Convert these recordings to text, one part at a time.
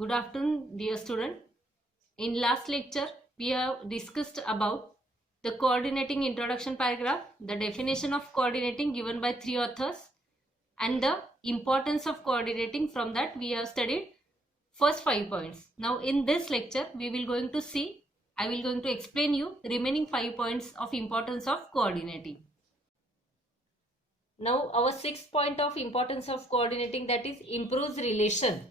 Good afternoon, dear student. In last lecture, we have discussed about the coordinating introduction paragraph, the definition of coordinating given by three authors, and the importance of coordinating. From that, we have studied first 5 points. Now, in this lecture, I will going to explain you remaining 5 points of importance of coordinating. Now, our sixth point of importance of coordinating, that is improves relation.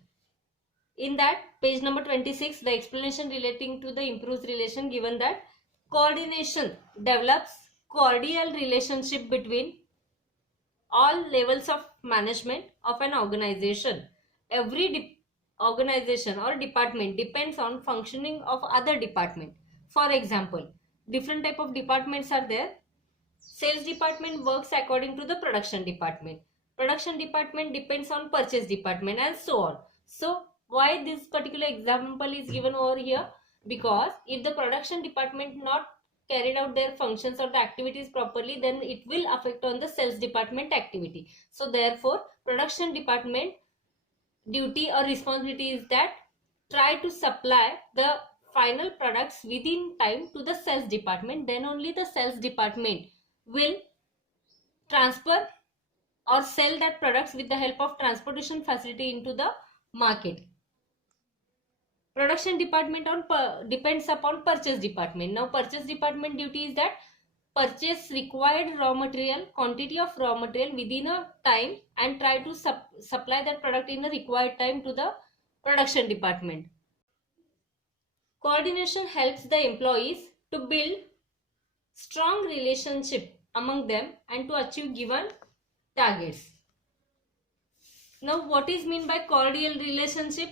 In that page number 26, the explanation relating to the improves relation given that coordination develops cordial relationship between all levels of management of an organization. Every organization or department depends on functioning of other department. For example, different type of departments are there. Sales department works according to the production department. Production department depends on purchase department, and so on. So why this particular example is given over here? Because if the production department not carried out their functions or the activities properly, then it will affect on the sales department activity. So therefore, production department duty or responsibility is that try to supply the final products within time to the sales department. Then only the sales department will transfer or sell that products with the help of transportation facility into the market. Production department depends upon purchase department. Now purchase department duty is that purchase required raw material, quantity of raw material within a time and try to supply that product in the required time to the production department. Coordination helps the employees to build strong relationship among them and to achieve given targets. Now what is meant by cordial relationship?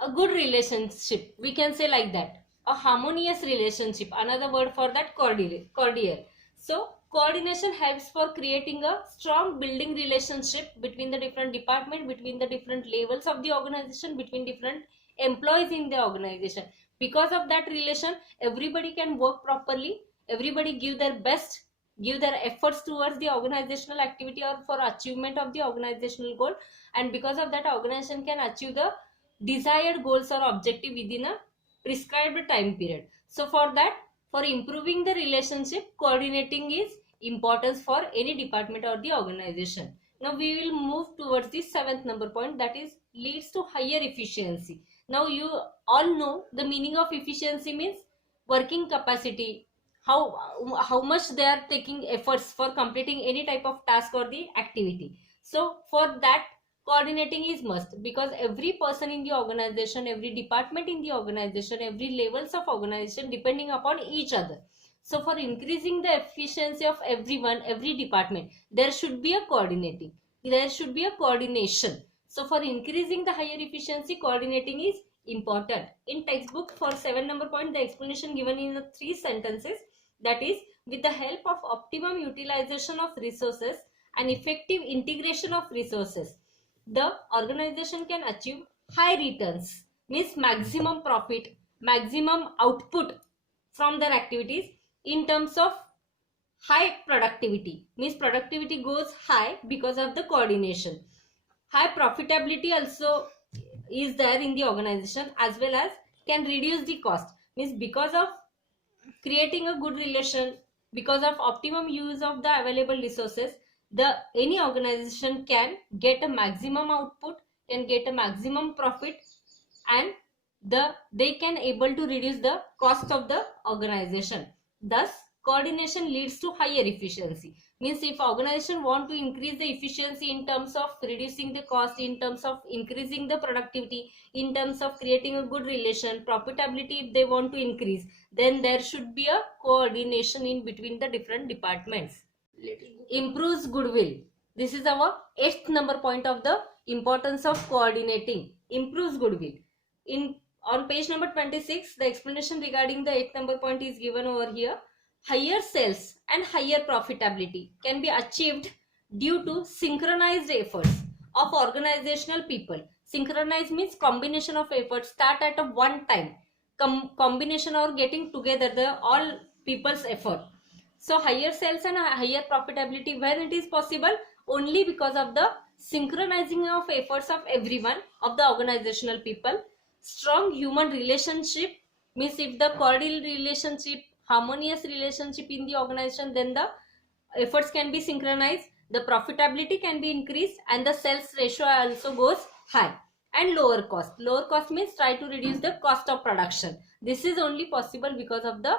A good relationship, we can say like that. A harmonious relationship, another word for that, cordial. So coordination helps for creating a strong building relationship between the different department, between the different levels of the organization, between different employees in the organization. Because of that relation, everybody can work properly, everybody give their best, give their efforts towards the organizational activity or for achievement of the organizational goal, and because of that, organization can achieve the desired goals or objective within a prescribed time period. So for that, for improving the relationship, coordinating is important for any department or the organization. Now we will move towards the seventh number point, that is leads to higher efficiency. Now you all know the meaning of efficiency means working capacity, how much they are taking efforts for completing any type of task or the activity. So for that, coordinating is must, because every person in the organization, every department in the organization, every levels of organization depending upon each other. So for increasing the efficiency of everyone, every department, there should be a coordinating, there should be a coordination. So for increasing the higher efficiency, coordinating is important. In textbook for 7 number point, the explanation given in the 3 sentences, that is with the help of optimum utilization of resources and effective integration of resources, the organization can achieve high returns, means maximum profit, maximum output from their activities in terms of high productivity, means productivity goes high because of the coordination. High profitability also is there in the organization, as well as can reduce the cost, means because of creating a good relation, because of optimum use of the available resources, any organization can get a maximum output, can get a maximum profit, and they can able to reduce the cost of the organization. Thus coordination leads to higher efficiency, means if organization want to increase the efficiency in terms of reducing the cost, in terms of increasing the productivity, in terms of creating a good relation, profitability if they want to increase, then there should be a coordination in between the different departments. Improves goodwill. This is our 8th number point of the importance of coordinating. Improves goodwill. On page number 26, the explanation regarding the 8th number point is given over here. Higher sales and higher profitability can be achieved due to synchronized efforts of organizational people. Synchronized means combination of efforts start at a one time. Combination or getting together the all people's effort. So higher sales and higher profitability, when it is possible? Only because of the synchronizing of efforts of everyone of the organizational people. Strong human relationship means if the cordial relationship, harmonious relationship in the organization, then the efforts can be synchronized, the profitability can be increased, and the sales ratio also goes high. And lower cost means try to reduce the cost of production. This is only possible because of the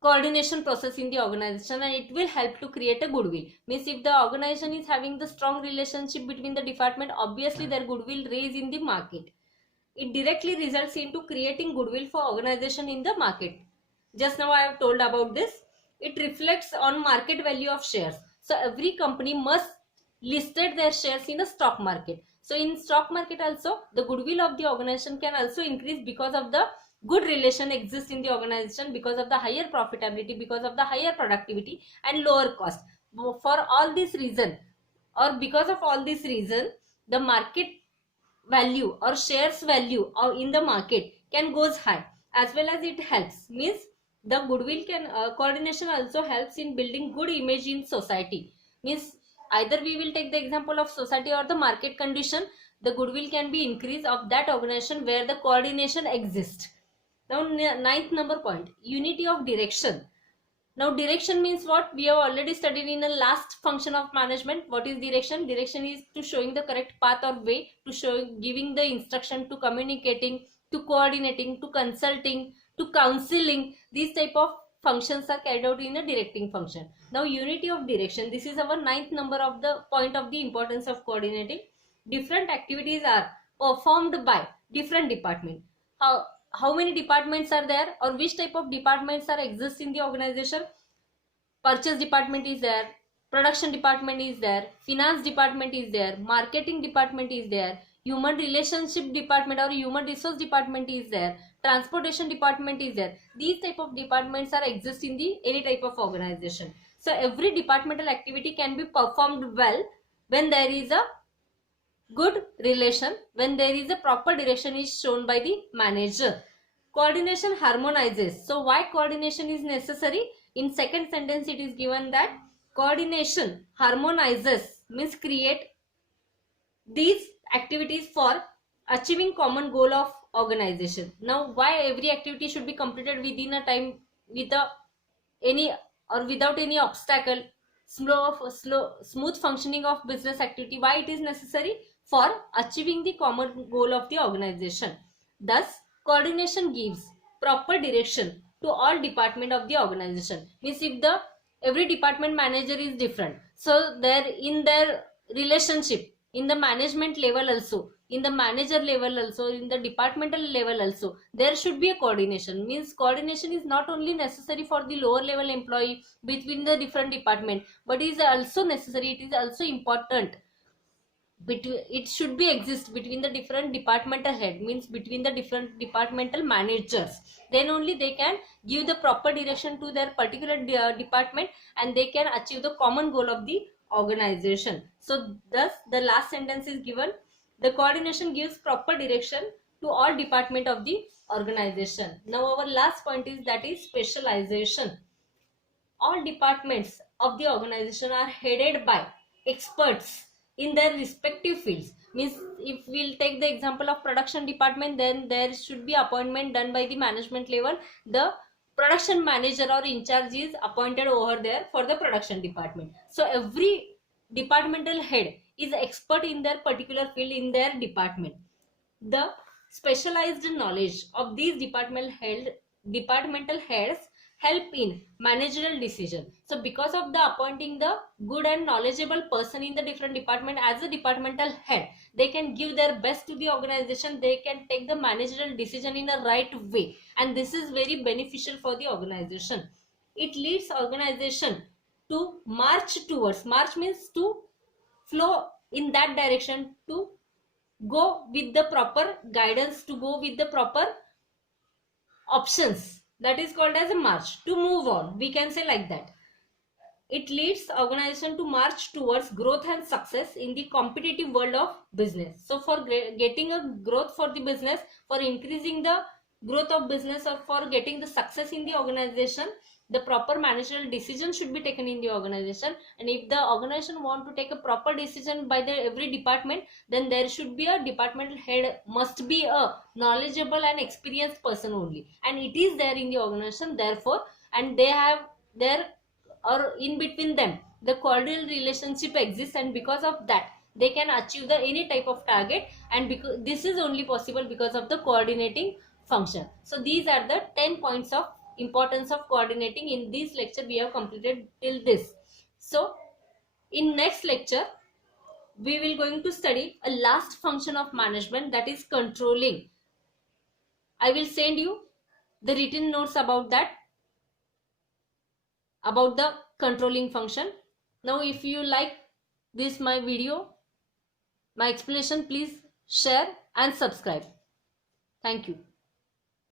coordination process in the organization, and it will help to create a goodwill. Means if the organization is having the strong relationship between the department, obviously their goodwill raise in the market. It directly results into creating goodwill for organization in the market. Just now I have told about this. It reflects on market value of shares. So every company must listed their shares in a stock market. So in stock market also, the goodwill of the organization can also increase because of the good relation exists in the organization, because of the higher profitability, because of the higher productivity and lower cost. For all this reason, or because of all this reason, the market value or shares value or in the market can goes high. As well as it helps, means the goodwill can coordination also helps in building good image in society. Means either we will take the example of society or the market condition, the goodwill can be increased of that organization where the coordination exists. Now ninth number point, unity of direction. Now direction means what? We have already studied in the last function of management. What is direction? Direction is to showing the correct path or way, to show, giving the instruction, to communicating, to coordinating, to consulting, to counseling. These type of functions are carried out in a directing function. Now unity of direction. This is our ninth number of the point of the importance of coordinating. Different activities are performed by different department. How many departments are there, or which type of departments are exist in the organization? Purchase department is there, production department is there, finance department is there, marketing department is there, human relationship department or human resource department is there, transportation department is there. These type of departments are exist in the any type of organization. So every departmental activity can be performed well when there is a good relation, when there is a proper direction is shown by the manager. Coordination harmonizes. So why coordination is necessary? In second sentence it is given that coordination harmonizes means create these activities for achieving common goal of organization. Now why every activity should be completed within a time with any or without any obstacle, smooth functioning of business activity? Why it is necessary? For achieving the common goal of the organization. Thus coordination gives proper direction to all department of the organization. Means if the every department manager is different, so there in their relationship in the management level also, in the manager level also, in the departmental level also, there should be a coordination. Means coordination is not only necessary for the lower level employee between the different department, but is also necessary, it is also important. It should be exist between the different departmental head, means between the different departmental managers. Then only they can give the proper direction to their particular department, and they can achieve the common goal of the organization. So thus the last sentence is given, the coordination gives proper direction to all department of the organization. Now our last point is that is specialization. All departments of the organization are headed by experts in their respective fields. Means if we'll take the example of production department, then there should be appointment done by the management level. The production manager or in charge is appointed over there for the production department. So every departmental head is expert in their particular field in their department. The specialized knowledge of these departmental heads help in managerial decision. So because of the appointing the good and knowledgeable person in the different department as a departmental head, they can give their best to the organization, they can take the managerial decision in a right way, and this is very beneficial for the organization. It leads organization to march towards, march means to flow in that direction, to go with the proper guidance, to go with the proper options. That is called as a march, to move on, we can say like that. It leads organization to march towards growth and success in the competitive world of business. So for getting a growth for the business, for increasing the growth of business, or for getting the success in the organization, the proper managerial decision should be taken in the organization, and if the organization want to take a proper decision by the every department, then there should be a departmental head, must be a knowledgeable and experienced person only, and it is there in the organization. Therefore, and they have their, or in between them, the cordial relationship exists, and because of that they can achieve the any type of target, and because this is only possible because of the coordinating function. So these are the 10 points of importance of coordinating. In this lecture we have completed till this. So in next lecture we will going to study a last function of management, that is controlling. I will send you the written notes about that, about the controlling function. Now if you like this my video, my explanation, please share and subscribe. Thank you.